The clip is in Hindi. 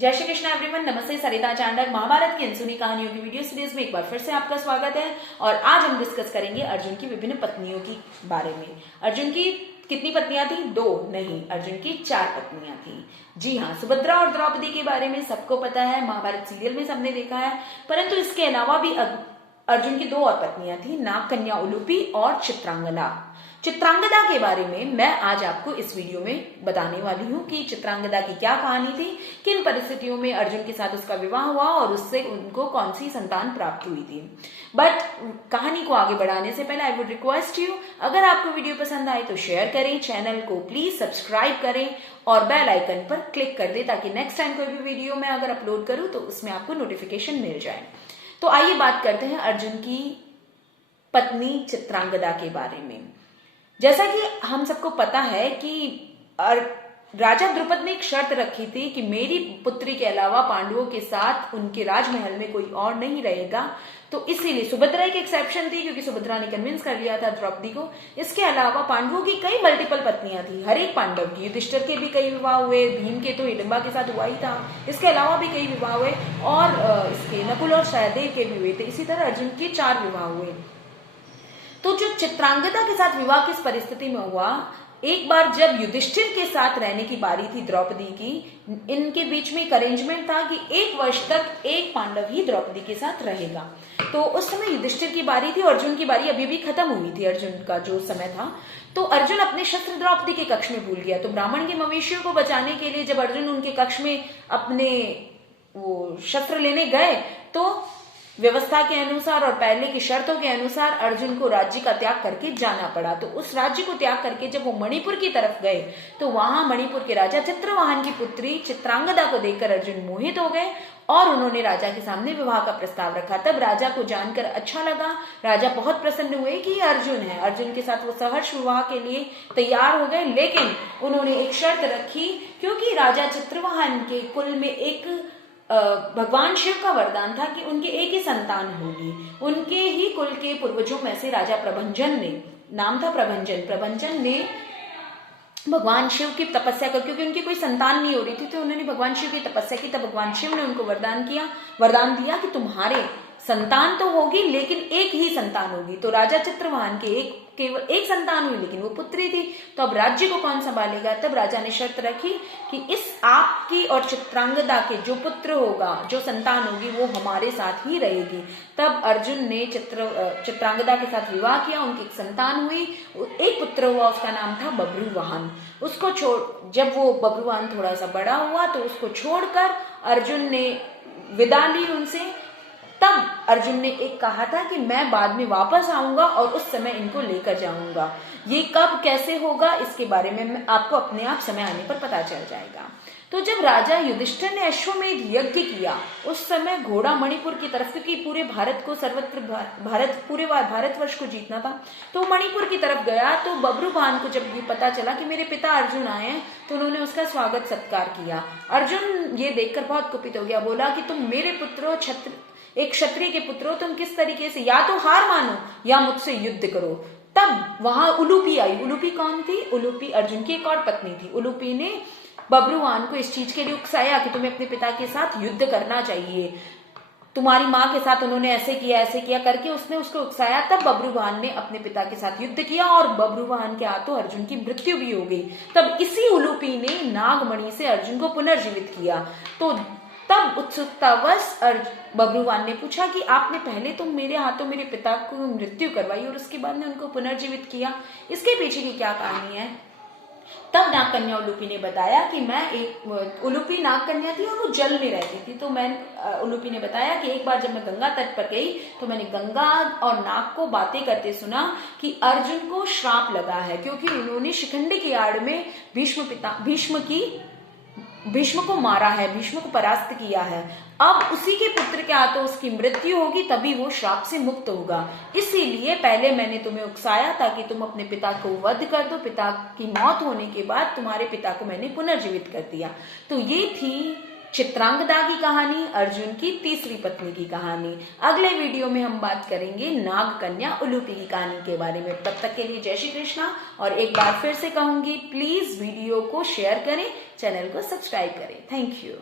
जय श्री कृष्ण एवरीवन, नमस्ते। सरिता चांडक महाभारत की अनसुनी कहानियों की वीडियो सीरीज में एक बार फिर से आपका स्वागत है। और आज हम डिस्कस करेंगे अर्जुन की विभिन्न पत्नियों के बारे में। अर्जुन की कितनी पत्नियां थी? 2 नहीं, अर्जुन की 4 पत्नियां थी। जी हाँ, सुभद्रा और द्रौपदी के बारे में सबको पता है, महाभारत सीरियल में सबने देखा है। परंतु इसके अलावा भी अर्जुन की 2 और पत्नियां थी, नागकन्या उलूपी और चित्रांगदा। चित्रांगदा के बारे में मैं आज आपको इस वीडियो में बताने वाली हूँ कि चित्रांगदा की क्या कहानी थी, किन परिस्थितियों में अर्जुन के साथ उसका विवाह हुआ और उससे उनको कौन सी संतान प्राप्त हुई थी। बट कहानी को आगे बढ़ाने से पहले आई वुड रिक्वेस्ट यू, अगर आपको वीडियो पसंद आए तो शेयर करें, चैनल को प्लीज सब्सक्राइब करें और बेल आइकन पर क्लिक कर दे ताकि नेक्स्ट टाइम कोई भी वीडियो मैं अगर अपलोड करूं तो उसमें आपको नोटिफिकेशन मिल जाए। तो आइए बात करते हैं अर्जुन की पत्नी चित्रांगदा के बारे में। जैसा कि हम सबको पता है कि राजा द्रुपद ने एक शर्त रखी थी कि मेरी पुत्री के अलावा पांडवों के साथ उनके राजमहल में कोई और नहीं रहेगा। तो इसीलिए सुभद्रा एक एक्सेप्शन थी, क्योंकि सुभद्रा ने कन्विंस कर लिया था द्रौपदी को। इसके अलावा पांडवों की कई मल्टीपल पत्नियां थी, हर एक पांडव की। युधिष्ठिर के भी कई विवाह हुए, भीम के तो हिडिंबा के साथ हुआ ही था, इसके अलावा भी कई विवाह हुए और इसके नकुल और सहदेव के भी हुए थे। इसी तरह अर्जुन के 4 विवाह हुए। तो जो चित्रांगदा के साथ विवाह किस परिस्थिति में हुआ, एक बार जब युधिष्ठिर के साथ रहने की बारी थी द्रौपदी की, इनके बीच में एक अरेंजमेंट था कि 1 वर्ष तक एक पांडव ही द्रौपदी के साथ रहेगा। तो उस समय युधिष्ठिर की बारी थी, अर्जुन की बारी अभी भी खत्म हुई थी, अर्जुन का जो समय था। तो अर्जुन अपने शस्त्र द्रौपदी के कक्ष में भूल गया। तो ब्राह्मण के मवेशियों को बचाने के लिए जब अर्जुन उनके कक्ष में अपने वो शस्त्र लेने गए तो व्यवस्था के अनुसार और पहले की शर्तों के अनुसार अर्जुन को राज्य का त्याग करके जाना पड़ा। तो उस राज्य को त्याग करके जब वो मणिपुर की तरफ गए तो वहां मणिपुर के राजा चित्रवाहन की पुत्री चित्रांगदा को देखकर अर्जुन मोहित हो गए और उन्होंने राजा के सामने विवाह का प्रस्ताव रखा। तब राजा को जानकर अच्छा लगा, राजा बहुत प्रसन्न हुए कि ये अर्जुन है। अर्जुन के साथ वो सहर्ष विवाह के लिए तैयार हो गए, लेकिन उन्होंने एक शर्त रखी, क्योंकि राजा चित्रवाहन के कुल में एक भगवान शिव का वरदान था कि उनके एक ही संतान होगी। उनके ही कुल के पूर्वजों में से राजा प्रभंजन ने, नाम था प्रभंजन ने भगवान शिव की तपस्या कर, क्योंकि उनकी कोई संतान नहीं हो रही थी तो उन्होंने भगवान शिव की तपस्या की। तब भगवान शिव ने उनको वरदान दिया कि तुम्हारे संतान तो होगी लेकिन एक ही संतान होगी। तो राजा चित्रवाहन के केवल एक संतान हुई, लेकिन वो पुत्री थी। तो अब राज्य को कौन संभालेगा? तब राजा ने शर्त रखी कि इस आपकी और चित्रांगदा के जो पुत्र होगा, जो संतान होगी, वो हमारे साथ ही रहेगी। तब अर्जुन ने चित्रांगदा के साथ विवाह किया, उनकी एक संतान हुई, एक पुत्र हुआ, उसका नाम था बभ्रुवाहन। उसको जब वो बभ्रुवाहन थोड़ा सा बड़ा हुआ तो उसको छोड़कर अर्जुन ने विदा ली उनसे। तब अर्जुन ने एक कहा था कि मैं बाद में वापस आऊंगा और उस समय इनको लेकर जाऊंगा। ये कब कैसे होगा इसके बारे में आपको अपने आप समय आने पर पता चल जाएगा। तो जब राजा युधिष्ठिर ने अश्वमेध यज्ञ किया उस समय घोड़ा मणिपुर की तरफ, क्योंकि पूरे भारत को पूरे भारतवर्ष को जीतना था, तो मणिपुर की तरफ गया। तो बभ्रुवाहन को जब ये पता चला कि मेरे पिता अर्जुन आए हैं तो उन्होंने उसका स्वागत सत्कार किया। अर्जुन ये देखकर बहुत कुपित हो गया, बोला कि तुम मेरे पुत्र हो, एक क्षत्रिय के पुत्र हो, तुम किस तरीके से या तो हार मानो या मुझसे युद्ध करो। तब वहां उलूपी आई। उलूपी कौन थी? उलूपी अर्जुन की एक और पत्नी थी। उलूपी ने बभ्रुवाहन को इस चीज के लिए उकसाया कि तुम्हें अपने पिता के साथ युद्ध करना चाहिए, तुम्हारी माँ के साथ उन्होंने ऐसे किया करके उसने उसको उकसाया। तब बभ्रुवाहन ने अपने पिता के साथ युद्ध किया और बभ्रुवाहन के हाथों अर्जुन की मृत्यु भी हो गई। तब इसी उलूपी ने नागमणि से अर्जुन को पुनर्जीवित किया। तो तब उत्सुकतावश बभ्रुवाहन ने पूछा कि आपने पहले तो मेरे हाथों मेरे पिता को मृत्यु करवाई और उसके बाद में उनको पुनर्जीवित किया, इसके पीछे की क्या कहानी है? तब नागकन्या उलूपी ने बताया कि उलूपी नागकन्या थी और वो जल में रहती थी। तो उलूपी ने बताया कि एक बार जब मैं गंगा तट पर गई तो मैंने गंगा और नाग को बातें करते सुना कि अर्जुन को श्राप लगा है, क्योंकि उन्होंने शिखंडी की आड़ में भीष्म को मारा है, भीष्म को परास्त किया है। अब उसी के पुत्र के हाथों उसकी मृत्यु होगी, तभी वो श्राप से मुक्त होगा। इसीलिए पहले मैंने तुम्हें उकसाया ताकि तुम अपने पिता को वध कर दो। पिता की मौत होने के बाद तुम्हारे पिता को मैंने पुनर्जीवित कर दिया। तो ये थी चित्रांगदा की कहानी, अर्जुन की तीसरी पत्नी की कहानी। अगले वीडियो में हम बात करेंगे नागकन्या उलूपी की कहानी के बारे में। तब तक के लिए जय श्री कृष्णा। और एक बार फिर से कहूंगी, प्लीज वीडियो को शेयर करें, चैनल को सब्सक्राइब करें। Thank you.